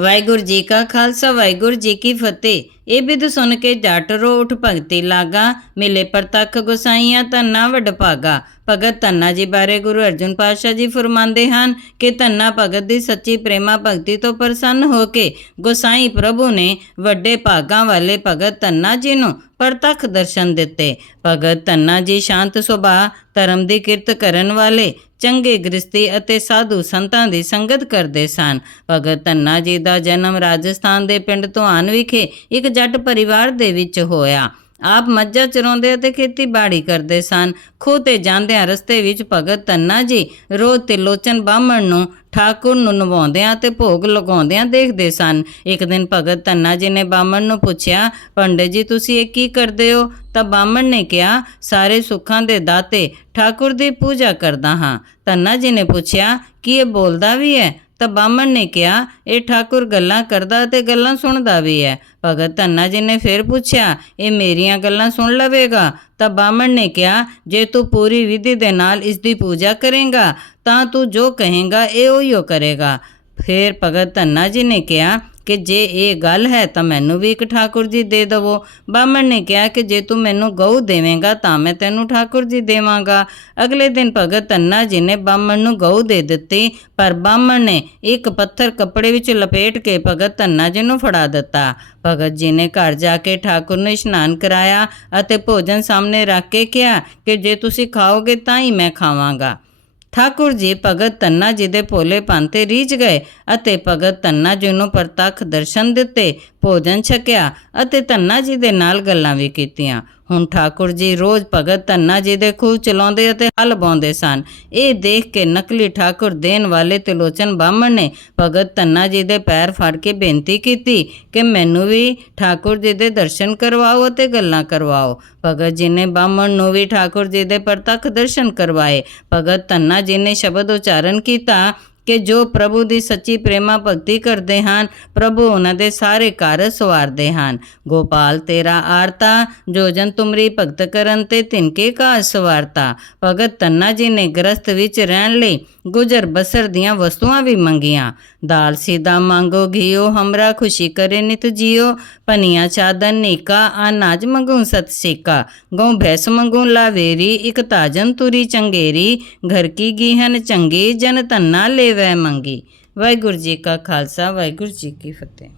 ਵਾਹਿਗੁਰੂ ਜੀ ਕਾ ਖਾਲਸਾ, ਵਾਹਿਗੁਰੂ ਜੀ ਕੀ ਫਤਿਹ। ਇਹ ਬਿਦ ਸੁਣ ਕੇ ਜੱਟ ਰੋ ਉਠ ਭਗਤੀ ਲਾਗਾ, ਮਿਲੇ ਪ੍ਰਤੱਖ ਗੁਸਾਈਆਂ ਧੰਨਾ ਵਡ ਭਾਗਾ। ਭਗਤ ਧੰਨਾ ਜੀ ਬਾਰੇ ਗੁਰੂ ਅਰਜਨ ਪਾਤਸ਼ਾਹ ਜੀ ਫਰਮਾਉਂਦੇ ਹਨ ਕਿ ਧੰਨਾ ਭਗਤ ਦੀ ਸੱਚੀ ਪ੍ਰੇਮਾ ਭਗਤੀ ਤੋਂ ਪ੍ਰਸੰਨ ਹੋ ਕੇ ਗੋਸਾਈ ਪ੍ਰਭੂ ਨੇ ਵੱਡੇ ਭਾਗਾਂ ਵਾਲੇ ਭਗਤ ਧੰਨਾ ਜੀ ਨੂੰ ਪ੍ਰਤੱਖ ਦਰਸ਼ਨ ਦਿੱਤੇ। ਭਗਤ ਧੰਨਾ ਜੀ ਸ਼ਾਂਤ ਸੁਭਾਅ, ਧਰਮ ਦੀ ਕਿਰਤ ਕਰਨ ਵਾਲੇ, ਚੰਗੇ ਗ੍ਰਸਤੀ ਅਤੇ ਸਾਧੂ ਸੰਤਾਂ ਦੀ ਸੰਗਤ ਕਰਦੇ ਸਨ। ਭਗਤ ਧੰਨਾ ਜੀ ਦਾ ਜਨਮ ਰਾਜਸਥਾਨ ਦੇ ਪਿੰਡ ਧੁਆਨ ਵਿਖੇ ਇੱਕ ਜੱਟ ਪਰਿਵਾਰ ਦੇ ਵਿੱਚ ਹੋਇਆ। ਆਪ ਮੱਝਾਂ ਚਰਾਉਂਦੇ ਅਤੇ ਖੇਤੀਬਾੜੀ ਕਰਦੇ ਸਨ। ਖੂਹ ਤੇ ਜਾਂਦਿਆਂ ਰਸਤੇ ਵਿੱਚ ਭਗਤ ਧੰਨਾ ਜੀ ਰੋਜ਼ ਤਿਲੋਚਨ ਬਾਹਮਣ ਨੂੰ ਠਾਕੁਰ ਨੂੰ ਨਵਾਉਂਦਿਆਂ ਤੇ ਭੋਗ ਲਗਾਉਂਦਿਆਂ ਦੇਖਦੇ ਸਨ। ਇੱਕ ਦਿਨ ਭਗਤ ਧੰਨਾ ਜੀ ਨੇ ਬਾਹਮਣ ਨੂੰ ਪੁੱਛਿਆ, ਪੰਡਿਤ ਜੀ, ਤੁਸੀਂ ਇਹ ਕੀ ਕਰਦੇ ਹੋ? ਤਾਂ ਬਾਹਮਣ ਨੇ ਕਿਹਾ, ਸਾਰੇ ਸੁੱਖਾਂ ਦੇ ਦਾਤੇ ਠਾਕੁਰ ਦੀ ਪੂਜਾ ਕਰਦਾ ਹਾਂ। ਧੰਨਾ ਜੀ ਨੇ ਪੁੱਛਿਆ, ਕੀ ਇਹ ਬੋਲਦਾ ਵੀ ਹੈ? ਤਾਂ ਬਾਹਮਣ ਨੇ ਕਿਹਾ, ਇਹ ਠਾਕੁਰ ਗੱਲਾਂ ਕਰਦਾ ਤੇ ਗੱਲਾਂ ਸੁਣਦਾ ਵੀ ਹੈ। ਭਗਤ ਧੰਨਾ ਜੀ ਨੇ ਫਿਰ ਪੁੱਛਿਆ, ਇਹ ਮੇਰੀਆਂ ਗੱਲਾਂ ਸੁਣ ਲਵੇਗਾ? ਤਾਂ ਬਾਹਮਣ ਨੇ ਕਿਹਾ, ਜੇ ਤੂੰ ਪੂਰੀ ਵਿਧੀ ਦੇ ਨਾਲ ਇਸ ਦੀ ਪੂਜਾ ਕਰੇਗਾ, ਤਾਂ ਤੂੰ ਜੋ ਕਹੇਗਾ, ਇਹ ਉਹੀਓ ਕਰੇਗਾ। ਫਿਰ ਭਗਤ ਧੰਨਾ ਜੀ ਨੇ ਕਿਹਾ ਕਿ ਜੇ ਇਹ ਗੱਲ ਹੈ ਤਾਂ ਮੈਨੂੰ ਵੀ ਇੱਕ ਠਾਕੁਰ ਜੀ ਦੇ ਦਵੋ। ਬਾਹਮਣ ਨੇ ਕਿਹਾ ਕਿ ਜੇ ਤੂੰ ਮੈਨੂੰ ਗਊ ਦੇਵੇਂਗਾ ਤਾਂ ਮੈਂ ਤੈਨੂੰ ਠਾਕੁਰ ਜੀ ਦੇਵਾਂਗਾ। ਅਗਲੇ ਦਿਨ ਭਗਤ ਤੰਨਾ ਜੀ ਨੇ ਬਾਹਮਣ ਨੂੰ ਗਊ ਦੇ ਦਿੱਤੀ, ਪਰ ਬਾਹਮਣ ਨੇ ਇੱਕ ਪੱਥਰ ਕੱਪੜੇ ਵਿੱਚ ਲਪੇਟ ਕੇ ਭਗਤ ਤੰਨਾ ਜੀ ਨੂੰ ਫੜਾ ਦਿੱਤਾ। ਭਗਤ ਜੀ ਨੇ ਘਰ ਜਾ ਕੇ ਠਾਕੁਰ ਨੂੰ ਇਸ਼ਨਾਨ ਕਰਾਇਆ ਅਤੇ ਭੋਜਨ ਸਾਹਮਣੇ ਰੱਖ ਕੇ ਕਿਹਾ ਕਿ ਜੇ ਤੁਸੀਂ ਖਾਓਗੇ ਤਾਂ ਹੀ ਮੈਂ ਖਾਵਾਂਗਾ। ਠਾਕੁਰ ਜੀ ਭਗਤ ਤੰਨਾ ਜੀ ਦੇ ਭੋਲੇ ਤੇ ਰੀਝ ਗਏ ਅਤੇ ਭਗਤ ਤੰਨਾ ਜੀ ਨੂੰ ਪ੍ਰਤੱਖ ਦਰਸ਼ਨ ਦਿੱਤੇ, ਭੋਜਨ ਛਕਿਆ ਅਤੇ ਤੰਨਾ ਜੀ ਦੇ ਨਾਲ ਗੱਲਾਂ ਵੀ ਕੀਤੀਆਂ। ਹੁਣ ਠਾਕੁਰ ਜੀ ਰੋਜ਼ ਭਗਤ ਧੰਨਾ ਜੀ ਦੇ ਖੂਹ ਚਲਾਉਂਦੇ ਅਤੇ ਹਲ ਬਾਉਂਦੇ ਸਨ। ਇਹ ਦੇਖ ਕੇ ਨਕਲੀ ਠਾਕੁਰ ਦੇਣ ਵਾਲੇ ਤਿਲੋਚਨ ਬਾਹਮਣ ਨੇ ਭਗਤ ਧੰਨਾ ਜੀ ਦੇ ਪੈਰ ਫੜ ਕੇ ਬੇਨਤੀ ਕੀਤੀ ਕਿ ਮੈਨੂੰ ਵੀ ਠਾਕੁਰ ਜੀ ਦੇ ਦਰਸ਼ਨ ਕਰਵਾਓ ਅਤੇ ਗੱਲਾਂ ਕਰਵਾਓ। ਭਗਤ ਜੀ ਨੇ ਬਾਹਮਣ ਨੂੰ ਵੀ ਠਾਕੁਰ ਜੀ ਦੇ ਪ੍ਰਤੱਖ ਦਰਸ਼ਨ ਕਰਵਾਏ। ਭਗਤ ਧੰਨਾ ਜੀ ਨੇ ਸ਼ਬਦ ਉਚਾਰਨ ਕੀਤਾ ਕਿ ਜੋ ਪ੍ਰਭੂ ਦੀ ਸੱਚੀ ਪ੍ਰੇਮਾ ਭਗਤੀ ਕਰਦੇ ਹਨ, ਪ੍ਰਭੂ ਉਹਨਾਂ ਦੇ ਸਾਰੇ ਕਾਰਜ ਸਵਾਰਦੇ ਹਨ। ਗੋਪਾਲ, ਤੇਰਾ ਆਰਤਾ, ਜੋ ਜਨ ਤੁਮਰੀ ਭਗਤ ਕਰਨ ਤੇ ਤਿਨਕੇ ਕਾਜ ਸਵਾਰਤਾ। ਭਗਤ ਤੰਨਾ ਜੀ ਨੇ ਗ੍ਰਸਤ ਵਿੱਚ ਰਹਿਣ ਲਈ ਗੁਜਰ ਬਸਰ ਦੀਆਂ ਵਸਤੂਆਂ ਵੀ ਮੰਗੀਆਂ। ਦਾਲ ਸੀਦਾ ਮੰਗੋ, ਘਿਓ ਹਮਰਾ, ਖੁਸ਼ੀ ਕਰੇ ਨਿਤ ਜਿਓ। ਪਨੀਆਂ ਚਾਦਨ, ਨੀਕਾ, ਅਨਾਜ ਮੰਗੂ ਸਤ ਸੇਕਾ। ਗਉ ਭੈਸ ਮੰਗੂ ਲਾਵੇਰੀ, ਇਕ ਤਾਜਨ ਤੁਰੀ ਚੰਗੇਰੀ। ਘਰ ਕੀ ਗੀਹਨ ਚੰਗੀ ਜਨ ਤੰਨਾ ਲੇਵੈ ਮੰਗੀ। ਵਾਹਿਗੁਰੂ ਜੀ ਕਾ ਖਾਲਸਾ ਵਾਹਿਗੁਰੂ ਜੀ ਕੀ ਫਤਿਹ।